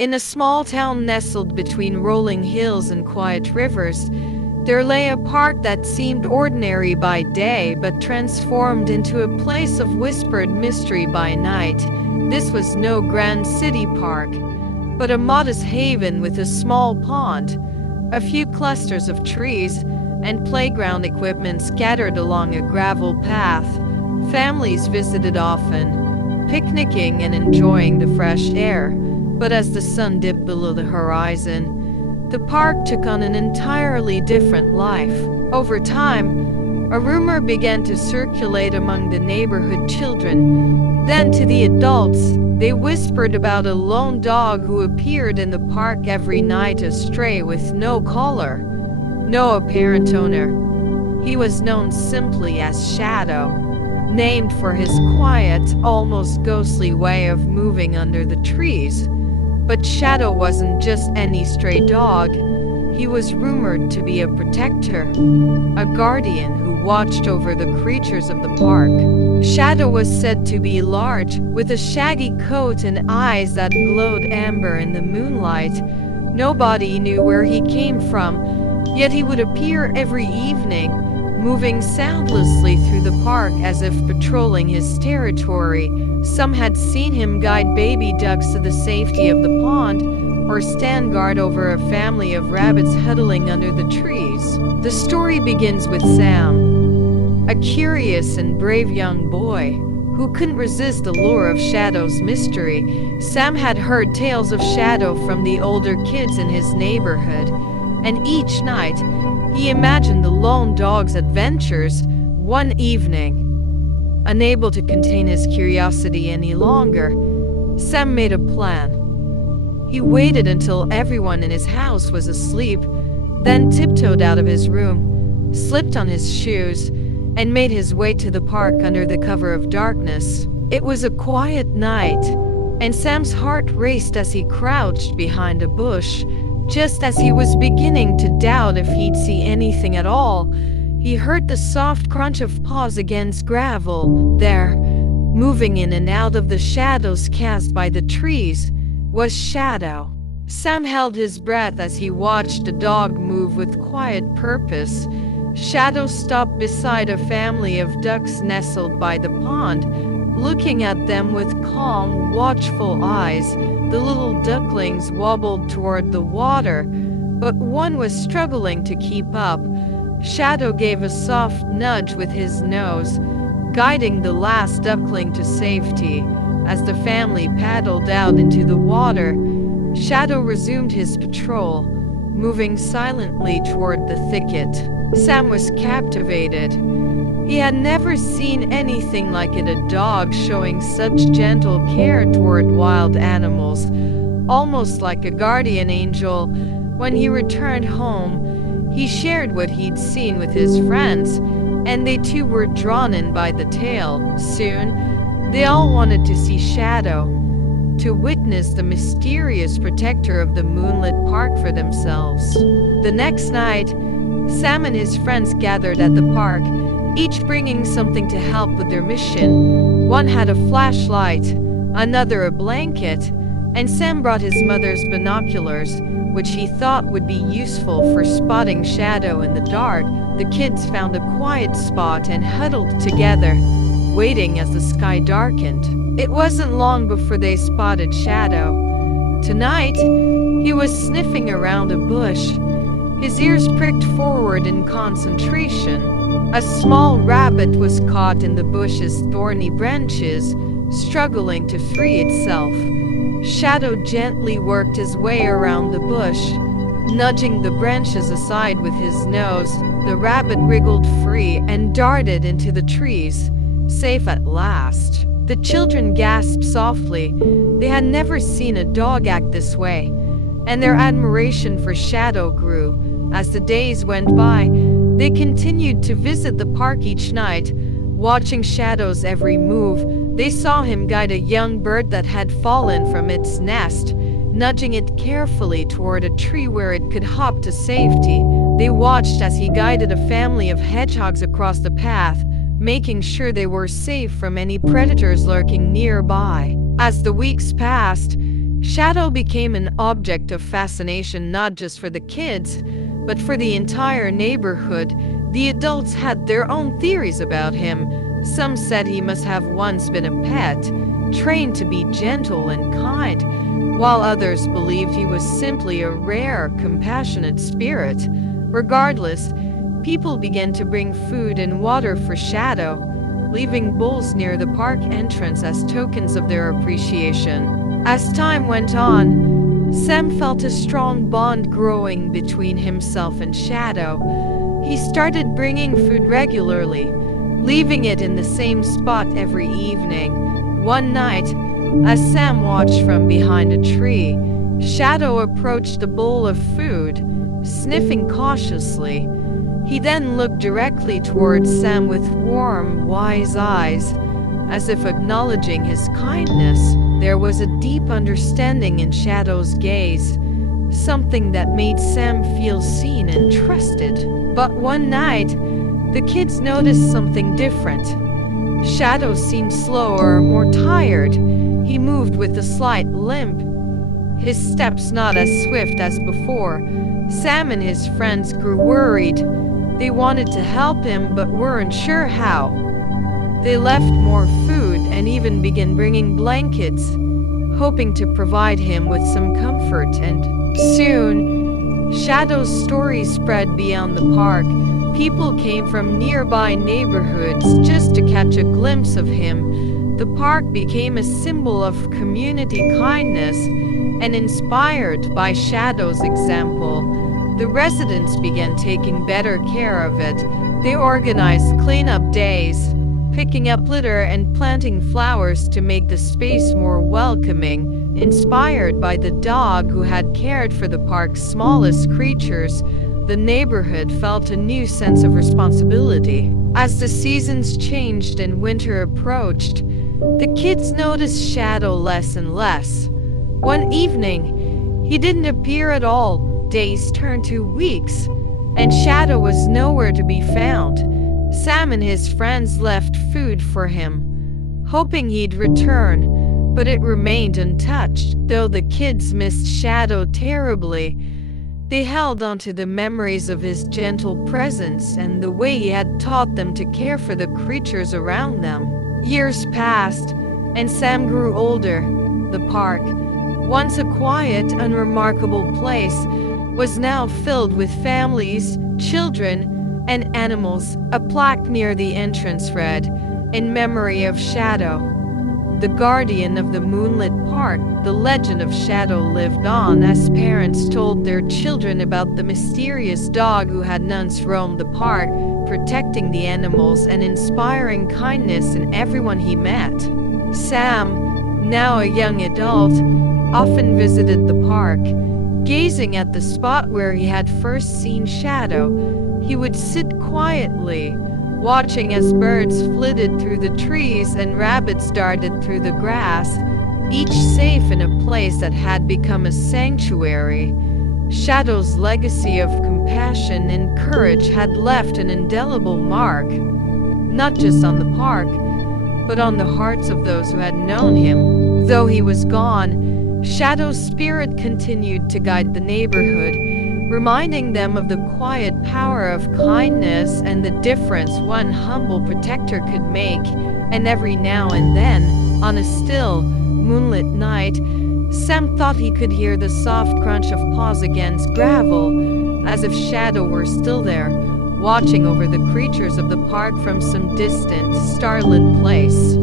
In a small town nestled between rolling hills and quiet rivers, there lay a park that seemed ordinary by day but transformed into a place of whispered mystery by night. This was no grand city park, but a modest haven with a small pond, a few clusters of trees, and playground equipment scattered along a gravel path. Families visited often, picnicking and enjoying the fresh air. But as the sun dipped below the horizon, the park took on an entirely different life. Over time, a rumor began to circulate among the neighborhood children. Then to the adults, they whispered about a lone dog who appeared in the park every night astray with no collar, no apparent owner. He was known simply as Shadow, named for his quiet, almost ghostly way of moving under the trees. But Shadow wasn't just any stray dog. He was rumored to be a protector, a guardian who watched over the creatures of the park. Shadow was said to be large, with a shaggy coat and eyes that glowed amber in the moonlight. Nobody knew where he came from, yet he would appear every evening, moving soundlessly through the park as if patrolling his territory. Some had seen him guide baby ducks to the safety of the pond, or stand guard over a family of rabbits huddling under the trees. The story begins with Sam, a curious and brave young boy who couldn't resist the lure of Shadow's mystery. Sam had heard tales of Shadow from the older kids in his neighborhood, and each night he imagined the lone dog's adventures. One evening, unable to contain his curiosity any longer, Sam made a plan. He waited until everyone in his house was asleep, then tiptoed out of his room, slipped on his shoes, and made his way to the park under the cover of darkness. It was a quiet night, and Sam's heart raced as he crouched behind a bush. Just as he was beginning to doubt if he'd see anything at all, he heard the soft crunch of paws against gravel. There, moving in and out of the shadows cast by the trees, was Shadow. Sam held his breath as he watched the dog move with quiet purpose. Shadow stopped beside a family of ducks nestled by the pond, looking at them with calm, watchful eyes. The little ducklings wobbled toward the water, but one was struggling to keep up. Shadow gave a soft nudge with his nose, guiding the last duckling to safety. As the family paddled out into the water, Shadow resumed his patrol, moving silently toward the thicket. Sam was captivated. He had never seen anything like it, a dog showing such gentle care toward wild animals, almost like a guardian angel. When he returned home, he shared what he'd seen with his friends, and they too were drawn in by the tale. Soon, they all wanted to see Shadow, to witness the mysterious protector of the Moonlit Park for themselves. The next night, Sam and his friends gathered at the park, each bringing something to help with their mission. One had a flashlight, another a blanket, and Sam brought his mother's binoculars, which he thought would be useful for spotting Shadow in the dark. The kids found a quiet spot and huddled together, waiting as the sky darkened. It wasn't long before they spotted Shadow. Tonight, he was sniffing around a bush, his ears pricked forward in concentration. A small rabbit was caught in the bush's thorny branches, struggling to free itself. Shadow gently worked his way around the bush, nudging the branches aside with his nose. The rabbit wriggled free and darted into the trees, safe at last. The children gasped softly. They had never seen a dog act this way, and their admiration for Shadow grew. As the days went by, they continued to visit the park each night, watching Shadow's every move. They saw him guide a young bird that had fallen from its nest, nudging it carefully toward a tree where it could hop to safety. They watched as he guided a family of hedgehogs across the path, making sure they were safe from any predators lurking nearby. As the weeks passed, Shadow became an object of fascination not just for the kids, but for the entire neighborhood. The adults had their own theories about him. Some said he must have once been a pet, trained to be gentle and kind, while others believed he was simply a rare, compassionate spirit. Regardless, people began to bring food and water for Shadow, leaving bowls near the park entrance as tokens of their appreciation. As time went on, Sam felt a strong bond growing between himself and Shadow. He started bringing food regularly, leaving it in the same spot every evening. One night, as Sam watched from behind a tree, Shadow approached the bowl of food, sniffing cautiously. He then looked directly towards Sam with warm, wise eyes, as if acknowledging his kindness. There was a deep understanding in Shadow's gaze, something that made Sam feel seen and trusted. But one night, the kids noticed something different. Shadow seemed slower, more tired. He moved with a slight limp, his steps not as swift as before. Sam and his friends grew worried. They wanted to help him but weren't sure how. They left more food and even began bringing blankets, hoping to provide him with some comfort. And soon, Shadow's story spread beyond the park. People came from nearby neighborhoods just to catch a glimpse of him. The park became a symbol of community kindness, and inspired by Shadow's example, the residents began taking better care of it. They organized cleanup days, picking up litter and planting flowers to make the space more welcoming. Inspired by the dog who had cared for the park's smallest creatures, the neighborhood felt a new sense of responsibility. As the seasons changed and winter approached, the kids noticed Shadow less and less. One evening, he didn't appear at all. Days turned to weeks, and Shadow was nowhere to be found. Sam and his friends left food for him, hoping he'd return, but it remained untouched. Though the kids missed Shadow terribly, they held onto the memories of his gentle presence and the way he had taught them to care for the creatures around them. Years passed, and Sam grew older. The park, once a quiet, unremarkable place, was now filled with families, children, and animals. A plaque near the entrance read, "In memory of Shadow, the guardian of the Moonlit Park." The legend of Shadow lived on as parents told their children about the mysterious dog who had once roamed the park, protecting the animals and inspiring kindness in everyone he met. Sam, now a young adult, often visited the park. Gazing at the spot where he had first seen Shadow, he would sit quietly, watching as birds flitted through the trees and rabbits darted through the grass, each safe in a place that had become a sanctuary. Shadow's legacy of compassion and courage had left an indelible mark, not just on the park, but on the hearts of those who had known him. Though he was gone, Shadow's spirit continued to guide the neighborhood, reminding them of the quiet power of kindness and the difference one humble protector could make. And every now and then, on a still, moonlit night, Sam thought he could hear the soft crunch of paws against gravel, as if Shadow were still there, watching over the creatures of the park from some distant, starlit place.